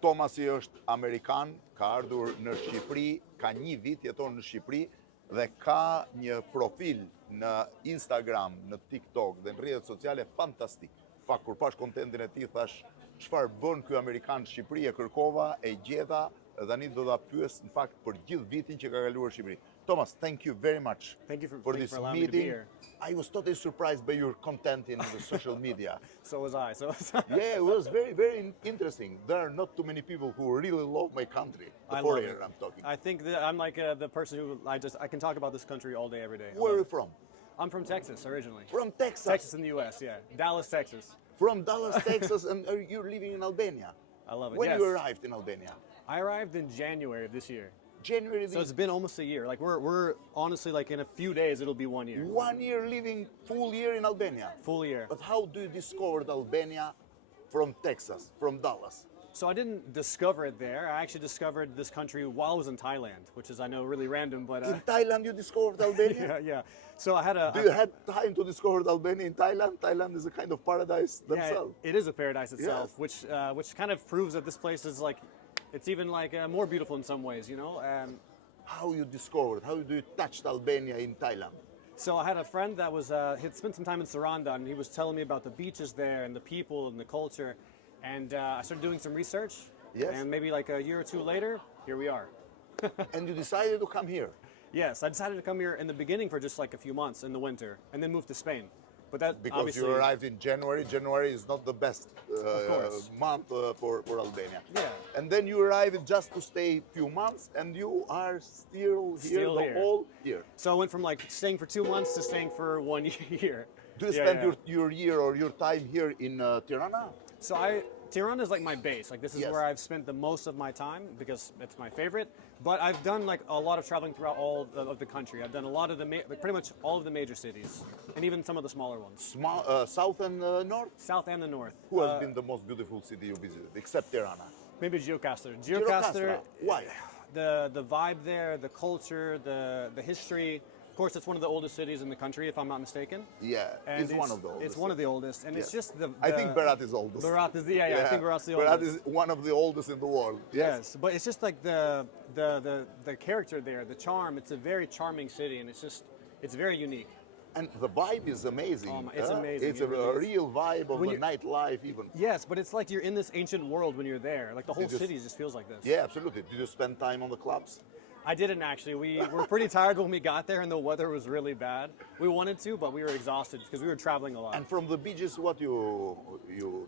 Tomasi është Amerikan, ka ardhur në Shqipëri, ka 1 vit jeton në Shqipëri dhe ka një profil në Instagram, në TikTok dhe në rrjetet sociale fantastik. Fakt, kur pash kontentin e tij thash, çfarë bën ky Amerikan në Shqipëri, e kërkova, e gjeta, dhe tani do ta pyes në fakt për gjithë vitin që ka kaluar në Shqipëri. Thomas, thank you very much for this meeting. I was totally surprised by your content in the social media. So was I. Yeah, it was very, very interesting. There are not too many people who really love my country. The foreigner I'm talking. I think that I'm like the person who I can talk about this country all day, every day. Where are you from? I'm from Texas originally. From Texas? Texas in the U.S., yeah. Dallas, Texas. From Dallas, Texas, and you're living in Albania? I love it, When yes. you arrived in Albania? I arrived in January of this year. January So it's been almost a year. Like we're honestly like in a few days it'll be 1 year. 1 year living, full year in Albania? Full year. But how do you discover Albania from Texas, from Dallas? So I didn't discover it there. I actually discovered this country while I was in Thailand, which is, I know, really random, but... In Thailand you discovered Albania? yeah. So I had a... Do you have time to discover Albania in Thailand? Thailand is a kind of paradise themselves. Yeah, it is a paradise itself, Yes. which kind of proves that this place is like, it's even like more beautiful in some ways, you know? How you discovered, how do you touch Albania in Thailand? So I had a friend that was, had spent some time in Saranda, and he was telling me about the beaches there and the people and the culture. And I started doing some research. Yes. And maybe like a year or two later, here we are. And you decided to come here? Yes, I decided to come here in the beginning for just like a few months in the winter, and then move to Spain. But that Because obviously, you arrived in January. January is not the best course. month for Albania. Yeah. And then you arrived just to stay a few months, and you are still here the whole year. So I went from like staying for 2 months to staying for 1 year. Do you spend your year or your time here in Tirana? So Tirana is like my base. Like this is Yes. where I've spent the most of my time because it's my favorite. But I've done like a lot of traveling throughout all of the country. I've done a lot of pretty much all of the major cities, and even some of the smaller ones. South and north? South and the north. Who has been the most beautiful city you visited, except Tirana? Maybe Gjirokastër. Why? The vibe there, the culture, the history. Of course, it's one of the oldest cities in the country, if I'm not mistaken. Yeah, And it's one of the oldest. It's one of the oldest, and it's just the... I think Berat is oldest. Berat is, I think Berat's the Berat oldest. is one of the oldest in the world. Yes, but it's just like the character there, the charm. It's a very charming city, and it's very unique. And the vibe is amazing. It's amazing. It's It really a is. real vibe of the nightlife even. Yes, but it's like you're in this ancient world when you're there. Like the whole city just feels like this. Yeah, absolutely. Did you spend time on the clubs? I didn't actually. We were pretty tired when we got there, and the weather was really bad. We wanted to, but we were exhausted because we were traveling a lot. And from the beaches, what you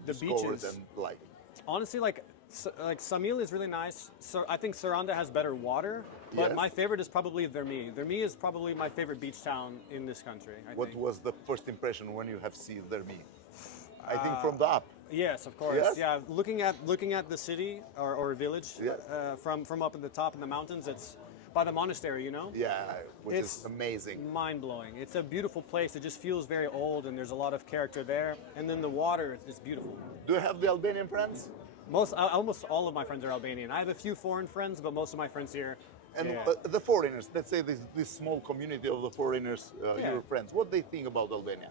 The discovered beaches. and like? Honestly, like Samil is really nice. So I think Saranda has better water, but Yes. my favorite is probably Vermi. Vermi is probably my favorite beach town in this country. I What think. was the first impression when you have seen Dermi? I think from the up. Yes, of course. Yes? Yeah, looking at the city or village Yes. from up in the top in the mountains, it's by the monastery, you know? Yeah, which It's is amazing. Mind-blowing. It's a beautiful place. It just feels very old, and there's a lot of character there. And then the water is beautiful. Do you have the Albanian friends? Almost all of my friends are Albanian. I have a few foreign friends, but most of my friends here. And yeah. the foreigners, let's say this small community of the foreigners, your friends, what they think about Albania?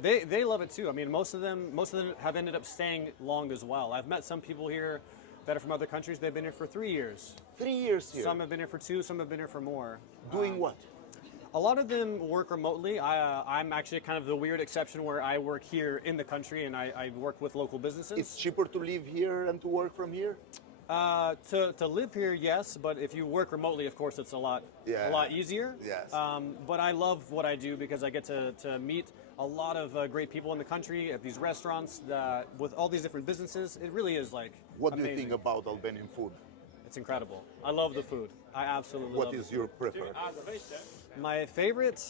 They love it too. I mean, most of them have ended up staying long as well. I've met some people here that are from other countries. They've been here for 3 years. 3 years here. Some have been here for 2. Some have been here for more. Doing what? A lot of them work remotely. I'm actually kind of the weird exception where I work here in the country and I work with local businesses. It's cheaper to live here and to work from here? To live here, yes, but if you work remotely, of course, it's a lot easier. Yes. But I love what I do because I get to meet a lot of great people in the country at these restaurants with all these different businesses. It really is like What amazing. do you think about Albanian food? It's incredible. I love the food. I absolutely What love is the your food. preferred? My favorite,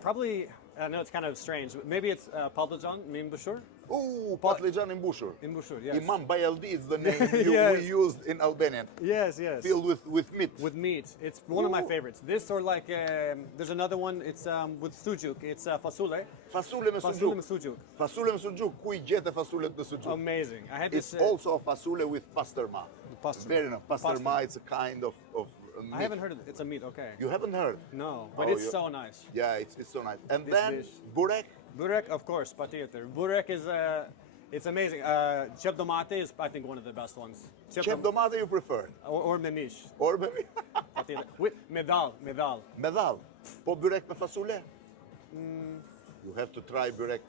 probably, I know it's kind of strange, but maybe it's patlıcan, mimbashur. Oh, patlıcan in Bushur. In Bushur, yes. Imam Bayaldi is the name Yes. we used in Albanian. Yes, yes. Filled with meat. With meat. It's one of my favorites. This or like, there's another one, it's with sujuk. It's fasule. Fasule me Fasule me sujuk. sujuk. Fasule me sujuk. Ku I gjete fasulet me sujuk? Amazing. I had this. It's also a fasule with pasterma. Pasterma. Very nice. Pasterma, it's a kind of meat. I haven't heard of it. It's a meat, okay. You haven't heard? No, but Oh, it's so nice. Yeah, it's so nice. And This then dish. burek. Burek, of course, patjetër. Burek is It's amazing. Qep domate is, I think, one of the best ones. Qep domate you prefer? Or me mish. Or me Patjetër. With medall. me dall. Po byrek me fasule? You have to try byrek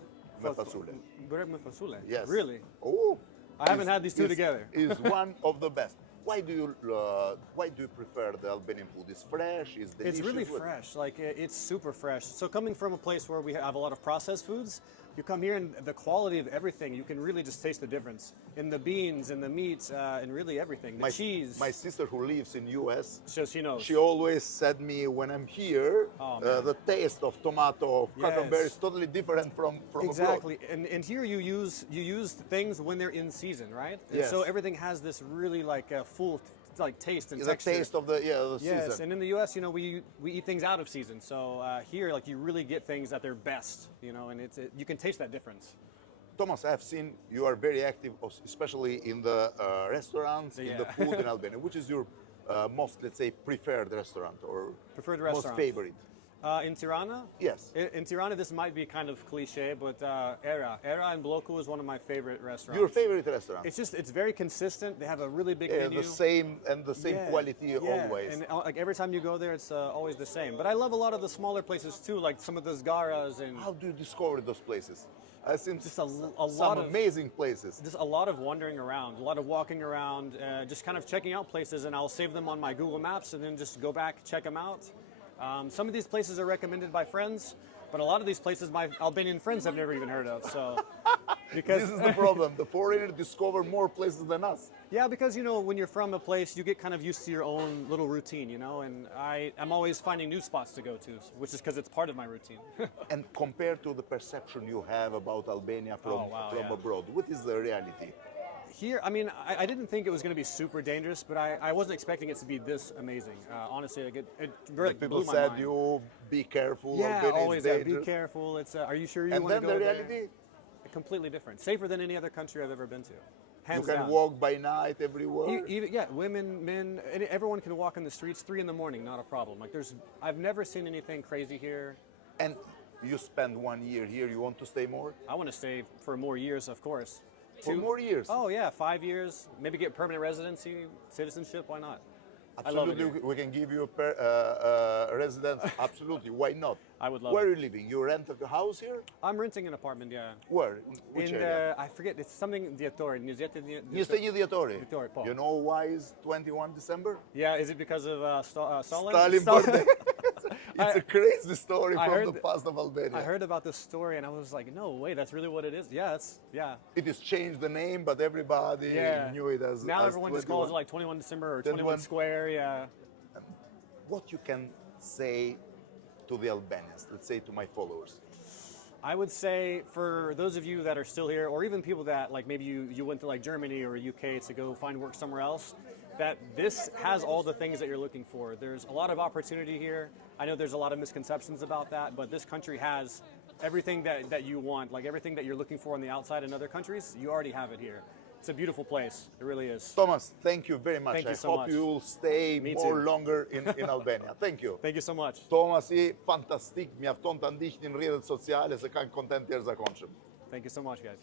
me fasule. Byrek me fasule? Yes. Really? Oh. I haven't had these two together. Is one of the best. Why do you prefer the Albanian food? It's fresh, it's delicious. It's really fresh. Like it's super fresh. So coming from a place where we have a lot of processed foods, you come here and the quality of everything, you can really just taste the difference in the beans, in the meats, and really everything. The cheese. My sister who lives in US, So she knows. she always said me when I'm here, the taste of tomato, of cranberry is totally different from exactly. abroad. And here you use things when they're in season, right? And Yes. so everything has this really like full like taste and It's the texture. taste of the Yes, season. and in the U.S., you know, we eat things out of season. So here, like, you really get things at their best, you know, and you can taste that difference. Thomas, I've seen you are very active, especially in the restaurants, in the food in Albania. Which is your most, let's say, preferred restaurant or Preferred restaurant? most favorite? In Tirana? Yes. In Tirana, this might be kind of cliche, but Era in Bloku is one of my favorite restaurants. Your favorite restaurant? It's very consistent. They have a really big Yeah, menu. the same quality always. And like every time you go there, it's always the same. But I love a lot of the smaller places too, like some of the Zgaras and. How do you discover those places? I've seen Just a lot some of amazing places. Just a lot of wandering around, a lot of walking around, just kind of checking out places, and I'll save them on my Google Maps and then just go back, check them out. Some of these places are recommended by friends, but a lot of these places my Albanian friends have never even heard of. So, because This is the problem. The foreigners discover more places than us. yeah, because you know when you're from a place, you get kind of used to your own little routine, you know. And I'm always finding new spots to go to, which is because it's part of my routine. And compared to the perception you have about Albania from abroad, what is the reality? Here, I mean, I didn't think it was going to be super dangerous, but I wasn't expecting it to be this amazing. Honestly, like it really People blew my said mind. you be careful. Yeah, Albania always. is Be dangerous. careful. It's. Are you sure you And want to then go the there? reality, Completely different. Safer than any other country I've ever been to. Hands you can down. walk by night everywhere. Yeah, women, men, everyone can walk in the streets 3 in the morning, not a problem. Like I've never seen anything crazy here. And you spend 1 year here. You want to stay more? I want to stay for more years, of course. For more years? Oh yeah, 5 years. Maybe get permanent residency, citizenship. Why not? I love it Absolutely, here. we can give you a residence. Absolutely, why not? I would love Where it. are you living? You rent a house here? I'm renting an apartment, yeah. Where? Which In area? I forget. It's something Djetori. 21 Djetori. Djetori, po. You know why is 21 December? Yeah, is it because of Stalin? Stalin birthday. It's a crazy story I from heard the past of Albania. I heard about this story and I was like, no way, that's really what it is. Yeah, It has changed the name, but everybody knew it as Now as everyone just calls it 21. like 21 December or 21. 21 Square, yeah. What you can say to the Albanians, let's say to my followers? I would say for those of you that are still here, or even people that like maybe you went to like Germany or UK to go find work somewhere else, that this has all the things that you're looking for. There's a lot of opportunity here. I know there's a lot of misconceptions about that, but this country has everything that you want, like everything that you're looking for on the outside in other countries, you already have it here. It's a beautiful place. It really is. Thomas, thank you very much. Thank you I so hope much. you will stay Me more too. longer in Albania. Thank you. Thank you so much. Thomas i fantastik, mjafton ta ndiqni në rrjetet sociale se kanë kontent të jashtëzakonshëm. Thank you so much, guys.